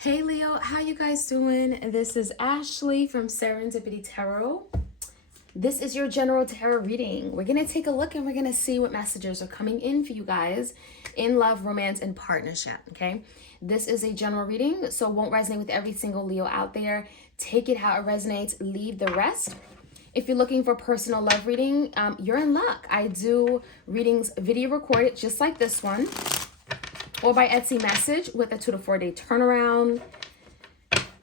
Hey Leo, how you guys doing? This is Ashley from Serendipity Tarot. This is your general tarot reading. We're going to take a look and we're going to see what messages are coming in for you guys in love, romance, and partnership, okay? This is a general reading, so it won't resonate with every single Leo out there. Take it how it resonates, leave the rest. If you're looking for personal love reading, you're in luck. I do readings video recorded just like this one, or by Etsy message with a 2 to 4 day turnaround.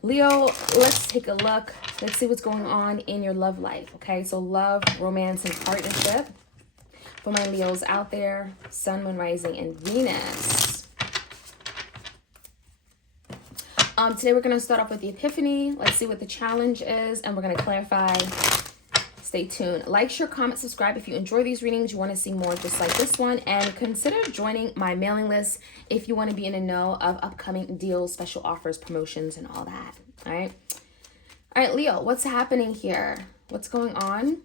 Leo, let's take a look. Let's see what's going on in your love life, okay? So love, romance, and partnership. For my Leos out there, Sun, Moon, Rising, and Venus. Today we're going to start off with the Epiphany. Let's see what the challenge is, and we're going to clarify. Stay tuned. Like, share, comment, subscribe if you enjoy these readings. You want to see more just like this one. And consider joining my mailing list if you want to be in the know of upcoming deals, special offers, promotions, and all that. All right. All right, Leo, what's happening here? What's going on?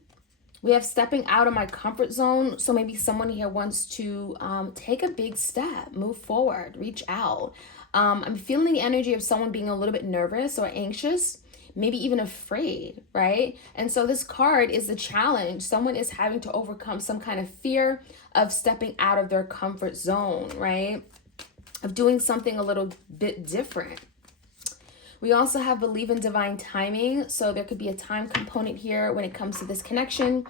We have stepping out of my comfort zone. So maybe someone here wants to take a big step, move forward, reach out. I'm feeling the energy of someone being a little bit nervous or anxious, maybe even afraid, right? And so this card is the challenge. Someone is having to overcome some kind of fear of stepping out of their comfort zone, right? Of doing something a little bit different. We also have believe in divine timing. So there could be a time component here when it comes to this connection.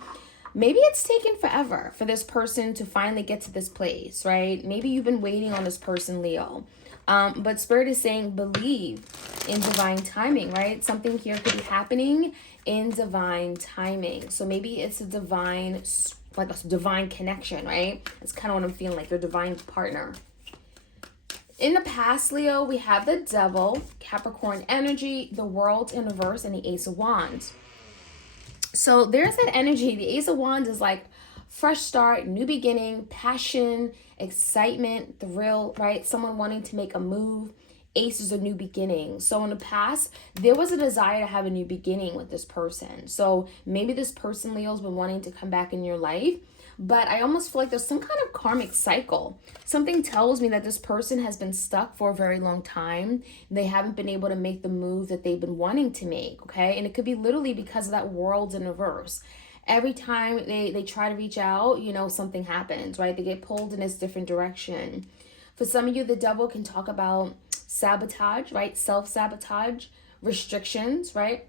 Maybe it's taken forever for this person to finally get to this place, right? Maybe you've been waiting on this person, Leo. But Spirit is saying believe in divine timing, right? Something here could be happening in divine timing. So maybe it's a divine, like a divine connection, right? It's kind of what I'm feeling like, your divine partner. In the past, Leo, we have the Devil, Capricorn energy, the World in reverse, and the Ace of Wands. So there's that energy. The Ace of Wands is like fresh start, new beginning, passion, excitement, thrill, right? Someone wanting to make a move. Ace is a new beginning. So in the past, there was a desire to have a new beginning with this person. So maybe this person, Leo's been wanting to come back in your life, but I almost feel like there's some kind of karmic cycle. Something tells me that this person has been stuck for a very long time. They haven't been able to make the move that they've been wanting to make, okay? And it could be literally because of that World in reverse. Every time they try to reach out, you know, something happens, right? They get pulled in this different direction. For some of you, the Devil can talk about sabotage, right? Self-sabotage, restrictions, right?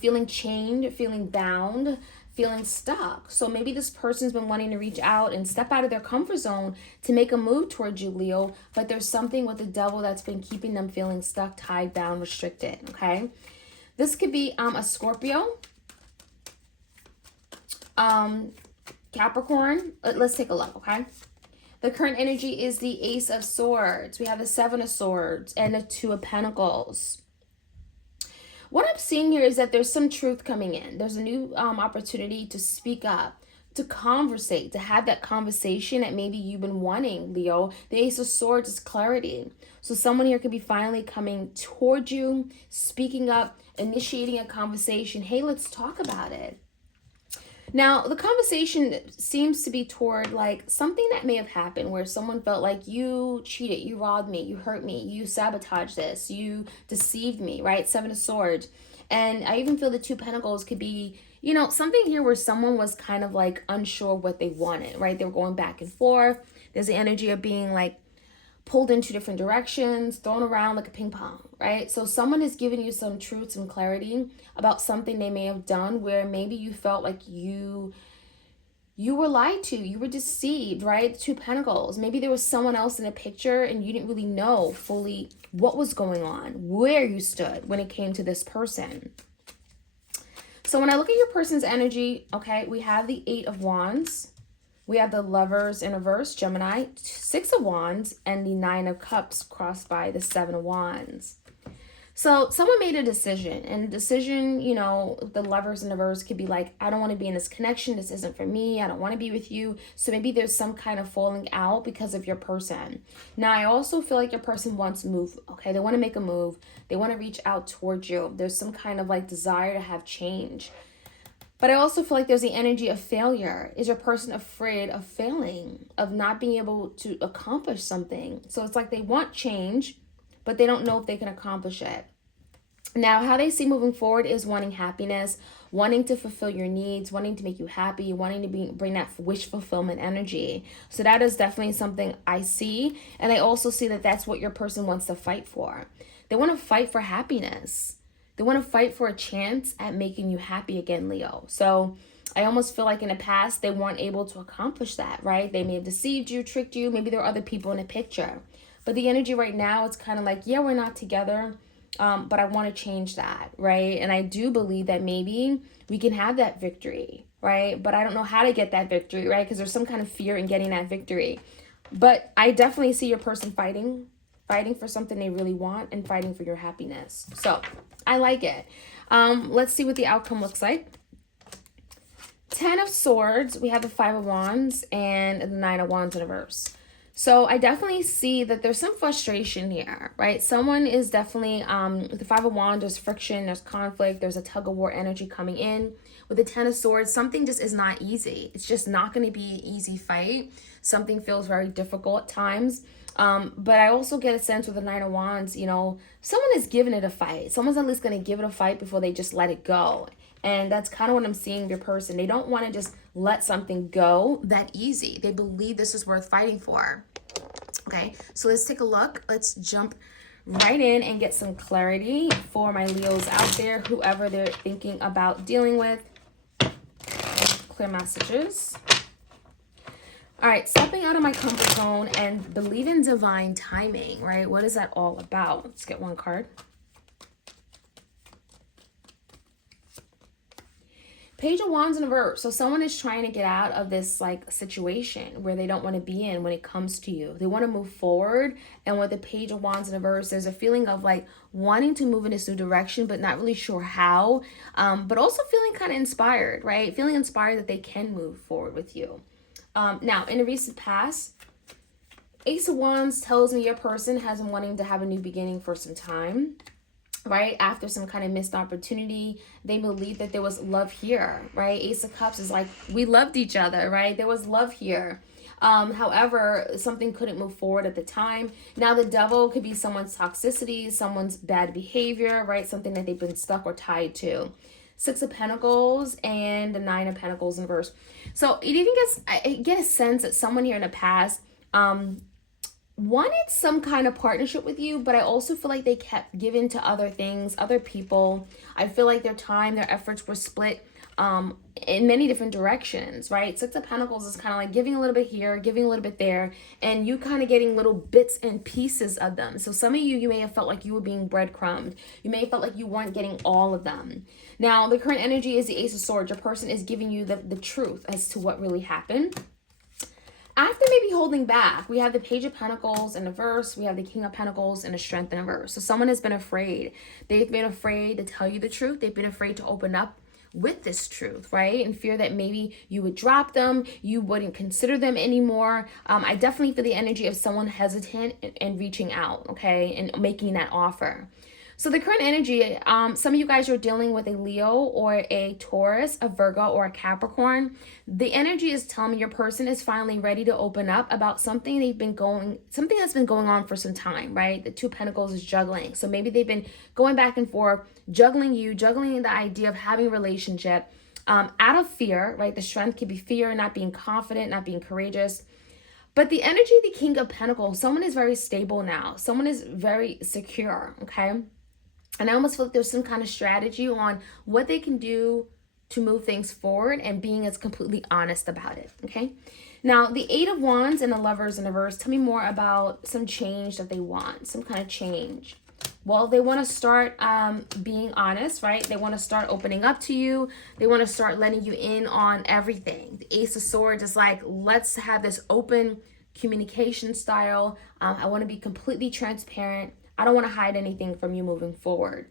Feeling chained, feeling bound, feeling stuck. So maybe this person's been wanting to reach out and step out of their comfort zone to make a move towards you, Leo, but there's something with the Devil that's been keeping them feeling stuck, tied, bound, restricted, okay? This could be a Scorpio, Capricorn. Let's take a look, okay? The current energy is the Ace of Swords. We have the Seven of Swords and the Two of Pentacles. What I'm seeing here is that there's some truth coming in. There's a new opportunity to speak up, to conversate, to have that conversation that maybe you've been wanting, Leo. The Ace of Swords is clarity. So someone here could be finally coming toward you, speaking up, initiating a conversation. Hey, let's talk about it. Now, the conversation seems to be toward like something that may have happened where someone felt like you cheated, you robbed me, you hurt me, you sabotaged this, you deceived me, right? Seven of Swords. And I even feel the Two Pentacles could be, you know, something here where someone was kind of like unsure what they wanted, right? They were going back and forth. There's the energy of being like pulled in two different directions, thrown around like a ping pong, right? So someone is giving you some truth, some clarity about something they may have done where maybe you felt like you were lied to, you were deceived, right? Two Pentacles. Maybe there was someone else in the picture and you didn't really know fully what was going on, where you stood when it came to this person. So when I look at your person's energy, okay, we have the Eight of Wands. We have the Lovers in reverse, Gemini, Six of Wands, and the Nine of Cups crossed by the Seven of Wands. So someone made a decision, and the decision, you know, the Lovers in reverse could be like, I don't want to be in this connection. This isn't for me. I don't want to be with you. So maybe there's some kind of falling out because of your person. Now, I also feel like your person wants to move, okay? They want to make a move. They want to reach out towards you. There's some kind of like desire to have change. But I also feel like there's the energy of failure. Is your person afraid of failing, of not being able to accomplish something? So it's like they want change, but they don't know if they can accomplish it. Now, how they see moving forward is wanting happiness, wanting to fulfill your needs, wanting to make you happy, wanting to bring that wish fulfillment energy. So that is definitely something I see. And I also see that that's what your person wants to fight for. They want to fight for happiness. They want to fight for a chance at making you happy again, Leo. So I almost feel like in the past, they weren't able to accomplish that, right? They may have deceived you, tricked you. Maybe there are other people in the picture. But the energy right now, it's kind of like, yeah, we're not together. But I want to change that, right? And I do believe that maybe we can have that victory, right? But I don't know how to get that victory, right? Because there's some kind of fear in getting that victory. But I definitely see your person fighting for something they really want and fighting for your happiness. So I like it. Let's see what the outcome looks like. 10 of Swords, we have the 5 of Wands and the 9 of Wands in reverse. So I definitely see that there's some frustration here, right? Someone is definitely, with the 5 of Wands, there's friction, there's conflict, there's a tug of war energy coming in. With the 10 of Swords, something just is not easy. It's just not going to be an easy fight. Something feels very difficult at times. But I also get a sense with the 9 of Wands, you know, someone is giving it a fight. Someone's at least going to give it a fight before they just let it go. And that's kind of what I'm seeing your person. They don't want to just let something go that easy. They believe this is worth fighting for. Okay, so let's take a look. Let's jump right in and get some clarity for my Leos out there, whoever they're thinking about dealing with. Clear messages. All right, stepping out of my comfort zone and believe in divine timing, right? What is that all about? Let's get one card. Page of Wands in reverse. So someone is trying to get out of this like situation where they don't want to be in when it comes to you. They want to move forward. And with the Page of Wands in reverse, there's a feeling of like wanting to move in this new direction, but not really sure how. But also feeling kind of inspired, right? Feeling inspired that they can move forward with you. Now, in the recent past, Ace of Wands tells me your person has been wanting to have a new beginning for some time. Right after some kind of missed opportunity, they believe that there was love here, right? Ace of Cups is like, we loved each other, right? There was love here. However, something couldn't move forward at the time. Now the Devil could be someone's toxicity, someone's bad behavior, right? Something that they've been stuck or tied to. 6 of Pentacles and the 9 of Pentacles in reverse. So it even gets, I get a sense that someone here in the past, wanted some kind of partnership with you, but I also feel like they kept giving to other things, other people. I feel like their time, their efforts were split in many different directions, right? 6 of Pentacles is kind of like giving a little bit here, giving a little bit there, and you kind of getting little bits and pieces of them. So some of you may have felt like you were being breadcrumbed. You may have felt like you weren't getting all of them. Now, the current energy is the Ace of Swords. Your person is giving you the truth as to what really happened. After maybe holding back, we have the Page of Pentacles in reverse. We have the King of Pentacles and the Strength in reverse. So someone has been afraid. They've been afraid to tell you the truth. They've been afraid to open up with this truth, right? And fear that maybe you would drop them. You wouldn't consider them anymore. I definitely feel the energy of someone hesitant and reaching out, okay? And making that offer. So the current energy, some of you guys are dealing with a Leo or a Taurus, a Virgo or a Capricorn. The energy is telling me your person is finally ready to open up about something something that's been going on for some time, right? The 2 of Pentacles is juggling. So maybe they've been going back and forth, juggling the idea of having a relationship out of fear, right? The Strength could be fear, not being confident, not being courageous. But the energy of the King of Pentacles, someone is very stable now. Someone is very secure, okay? And I almost feel like there's some kind of strategy on what they can do to move things forward and being as completely honest about it, okay? Now, the 8 of Wands and the Lovers in reverse, tell me more about some change that they want, some kind of change. Well, they want to start being honest, right? They want to start opening up to you. They want to start letting you in on everything. The Ace of Swords is like, let's have this open communication style. I want to be completely transparent. I don't want to hide anything from you moving forward.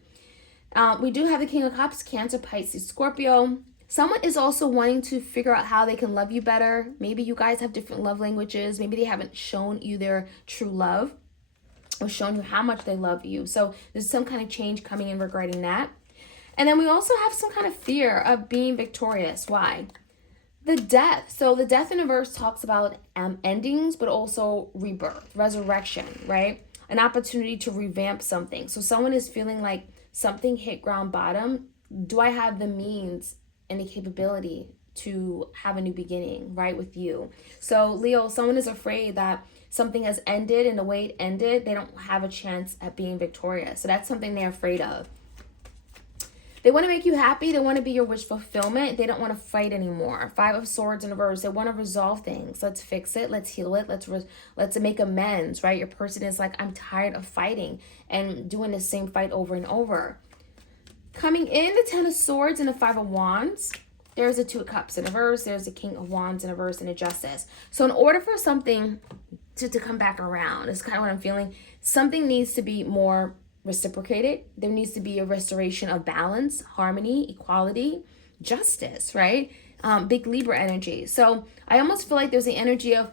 We do have the King of Cups, Cancer, Pisces, Scorpio. Someone is also wanting to figure out how they can love you better. Maybe you guys have different love languages. Maybe they haven't shown you their true love or shown you how much they love you. So there's some kind of change coming in regarding that. And then we also have some kind of fear of being victorious. Why? The Death. So the Death in reverse talks about endings, but also rebirth, resurrection, right? an opportunity to revamp something. So someone is feeling like something hit ground bottom. Do I have the means and the capability to have a new beginning, right, with you? So Leo, someone is afraid that something has ended, and the way it ended, they don't have a chance at being victorious. So that's something they're afraid of. They want to make you happy. They want to be your wish fulfillment. They don't want to fight anymore. Five of Swords in reverse. They want to resolve things. Let's fix it. Let's heal it. Let's make amends, right? Your person is like, I'm tired of fighting and doing the same fight over and over. Coming in, the Ten of Swords and the Five of Wands. There's a Two of Cups in reverse. There's a King of Wands in reverse and a Justice. So in order for something to come back around, is kind of what I'm feeling, something needs to be more reciprocated. There needs to be a restoration of balance, harmony, equality, justice, right? Big Libra energy. So I almost feel like there's the energy of,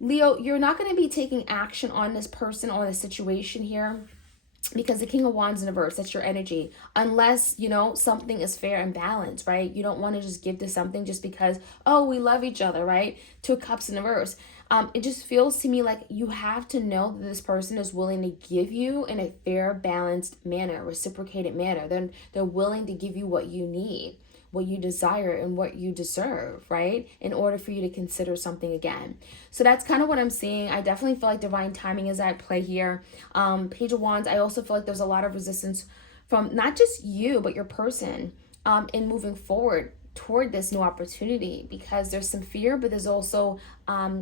Leo, you're not going to be taking action on this person or the situation here, because the King of Wands in reverse, that's your energy, unless, you know, something is fair and balanced, right? You don't want to just give to something just because, oh, we love each other, right? Two of Cups in reverse. It just feels to me like you have to know that this person is willing to give you in a fair, balanced manner, reciprocated manner. Then they're willing to give you what you need, what you desire, and what you deserve, right? In order for you to consider something again. So that's kind of what I'm seeing. I definitely feel like divine timing is at play here. Page of Wands, I also feel like there's a lot of resistance from not just you, but your person in moving forward toward this new opportunity, because there's some fear, but there's also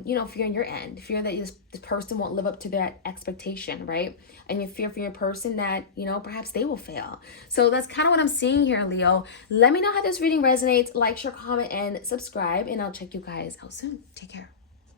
you know, fear on your end, fear that this person won't live up to that expectation, right? And you fear for your person that, you know, perhaps they will fail. So that's kind of what I'm seeing here, Leo. Let me know how this reading resonates. Like, share, comment, and subscribe, and I'll check you guys out soon. Take care.